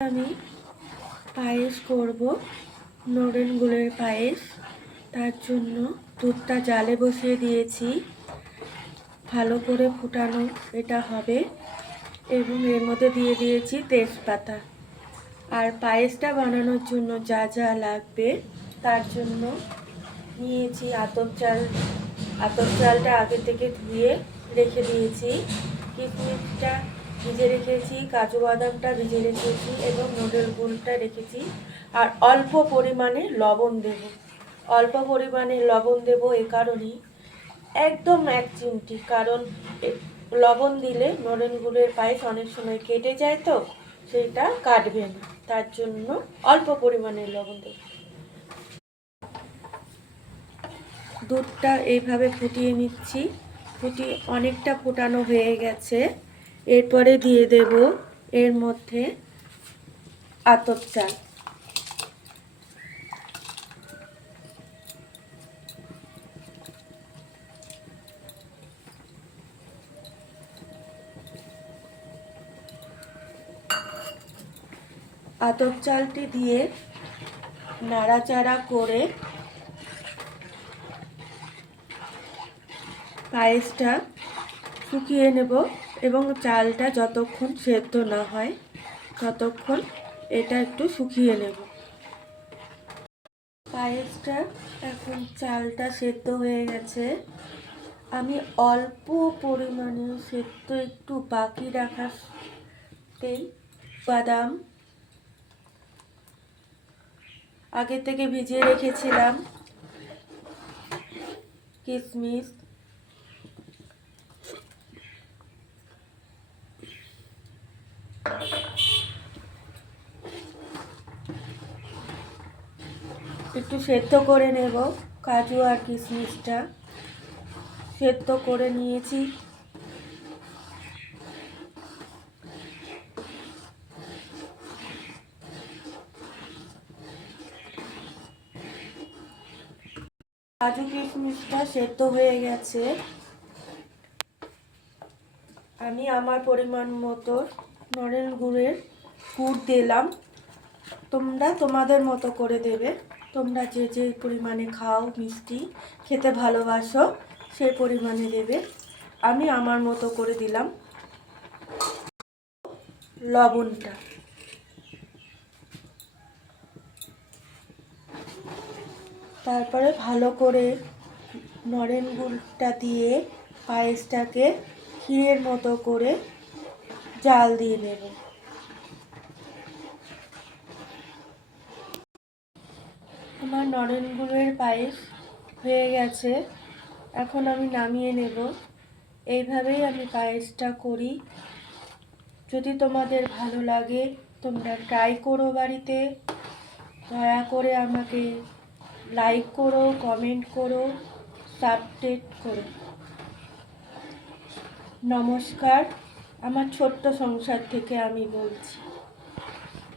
আমি পায়েস করব, নলেন গুড়ের পায়েস। তার জন্য দুধটা জালে বসিয়ে দিয়েছি, ভালো করে ফুটানো এটা হবে। এবং এর মধ্যে দিয়ে দিয়েছি তেজপাতা। আর পায়েসটা বানানোর জন্য যা যা লাগবে তার জন্য নিয়েছি আতপ চাল। আতপ চালটা আগে থেকে ধুয়ে রেখে দিয়েছি, কিশমিশটা ভিজে রেখেছি, কাজু বাদামটা ভিজে রেখেছি এবং নলেন গুড়টা রেখেছি। আর অল্প পরিমাণে লবণ দেব। অল্প পরিমাণে লবণ দেব এ কারণেই, একদম 1 চিমটি, কারণ লবণ দিলে নলেন গুড়ের পায়েস অনেক সময় কেটে যায়, তো সেটা কাটবে না, তার জন্য অল্প পরিমাণে লবণ দেব। দুধটা এইভাবে ফুটিয়ে নিচ্ছি, ফুটিয়ে অনেকটা ফোটানো হয়ে গেছে। এরপরে দিয়ে দেব এর মধ্যে আতপ চাল। আতপ চালটি দিয়ে নাড়াচাড়া করে পায়েসটা শুকিয়ে নেব এবং চালটা যতক্ষণ সেদ্ধ না হয় ততক্ষণ এটা একটু শুকিয়ে নেব। পায়েসটা এখন চালটা সেদ্ধ হয়ে গেছে। আমি অল্প পরিমাণে সেদ্ধ একটু বাকি রাখাতেই বাদাম আগে থেকে ভিজিয়ে রেখেছিলাম, কিশমিশ, একটু সেদ্ধ করে নেব। কাজু আর কিশমিশটা সেদ্ধ করে নিয়েছি। কাজু কিশমিশটা সেদ্ধ হয়ে গেছে। আমি আমার পরিমাণ মতো নলেন গুড় দিলাম। তোমরা তোমাদের মতো করে দেবে। তোমরা যে যে পরিমাণে খাও, মিষ্টি খেতে ভালোবাসো, সেই পরিমাণে দেবে। আমি আমার মতো করে দিলাম। লবণটা তারপরে ভালো করে নলেন গুড়টা দিয়ে পায়েসটাকে ক্ষীরের মতো করে জাল দিয়ে নেব। আমার নলেন গুড়ের পায়েস হয়ে গেছে, এখন আমি নামিয়ে নেব। এইভাবেই আমি পায়েসটা করি। যদি তোমাদের ভালো লাগে তোমরা ট্রাই করো বাড়িতে। দয়া করে আমাকে লাইক করো, কমেন্ট করো, সাবস্ক্রাইব করো। নমস্কার, আমার ছোট্ট সংসার থেকে আমি বলছি।